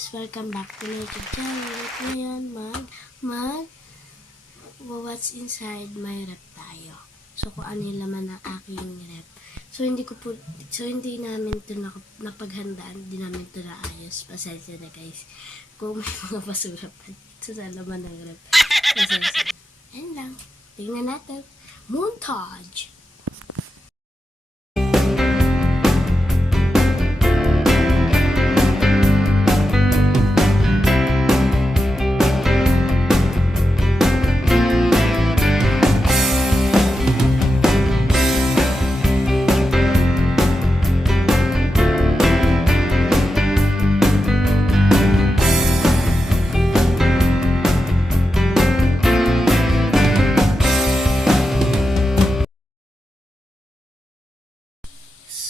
guys! Welcome back to my YouTube channel. Ngayon, what's inside my rep tayo. So, kung ano yung laman ng aking rep. So, hindi namin ito napaghandaan. Hindi namin ito naayos. Pasensya na guys. Kung may mga basura pa sa laman ng rep. Pasensya. Yan lang. Tingnan natin. Montage!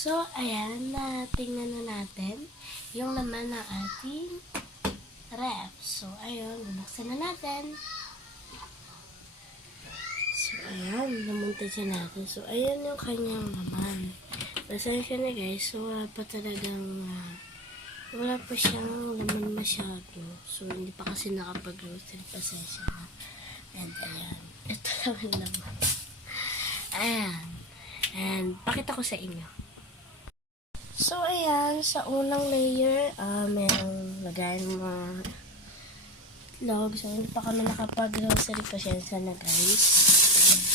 So, ayan, tingnan na natin yung laman ng ating ref. So, ayun, bubuksan na natin. So, ayan, namunta siya natin. So, ayan yung kanyang laman. Pasensya na guys, so wala pa talagang, wala pa siyang laman masyado. So, hindi pa kasi nakapag-grocery. Pasensya na. And, ayan, ito lang yung laman. Ayan. And, pakita ko sa inyo. So, ayan, sa unang layer, merong lagayan mga log. So, hindi pa kami nakapag-grocery. Pasensya na, guys.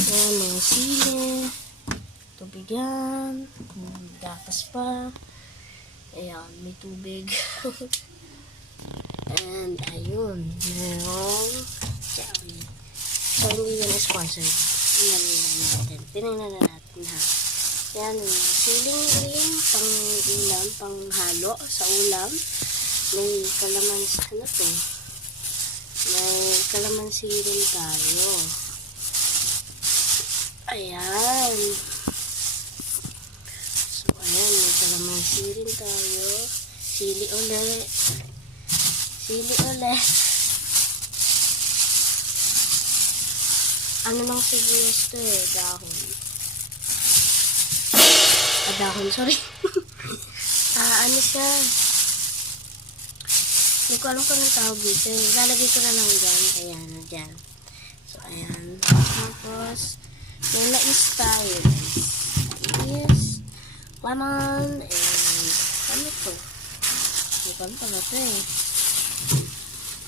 Ayan, mga sili, tubigan, gatas pa. Ayan, may tubig. And, ayun, merong jelly. So, hindi yan sponsored. Ayan lang natin. Tinignan na natin, ha. Yan, siling green, pang ulam, pang halo sa ulam. May kalamansi, ano to? May kalamansi rin tayo. Ayan. So, ayan, may kalamansi rin tayo. Sili ulit. Sili ulit. Ano lang sibuyas to eh, dahon. Dahon, sorry. Ano siya? Hindi ko alam kung anong tawag dito. Lalagay ko na lang dyan. Ayan, dyan. So, ayan. Tapos, may mais tayo. Mais, lemon, and ano to? Hindi ko alam pala ito eh.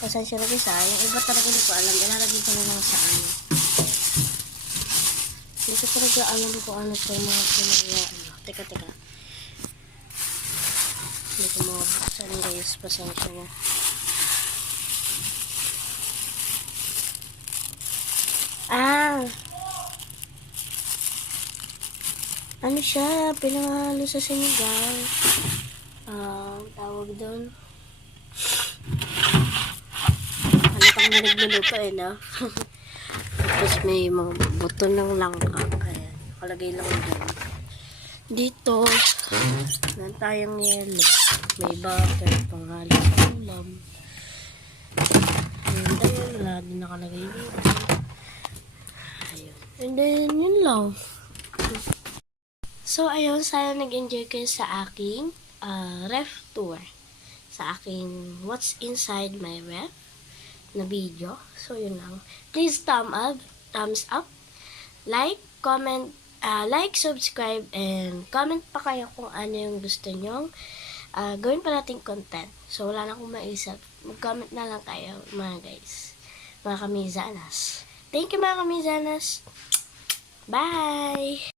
Pasensya na guys ha. Yung iba talaga hindi ko alam. Ilalagay ko na lang sa ano. Hindi ko talaga alam kung ano ito mga pinaya. Teka. Hindi ko mabuksan guys. Pasensya na. Ano siya? Pinangalo sa sinigang. Tawag doon. Ano pang niluluto eh, no? Tapos may mga buto ng langka. Ayan. Nakalagay lang doon. Dito, meron tayong yelo. May butter, panghalo sa ulam. And then, wala din nakalagay dito. Ayun. And then, yun lang. So, ayun, sana nag-enjoy kayo sa aking ref tour. Sa aking what's inside my ref na video. So, yun lang. Please thumbs up, like, comment, subscribe, and comment pa kayo kung ano yung gusto nyong gawin pa nating content. So, wala na akong maisip. Mag-comment na lang kayo, mga guys. Mga kamizanas. Thank you, mga kamizanas. Bye!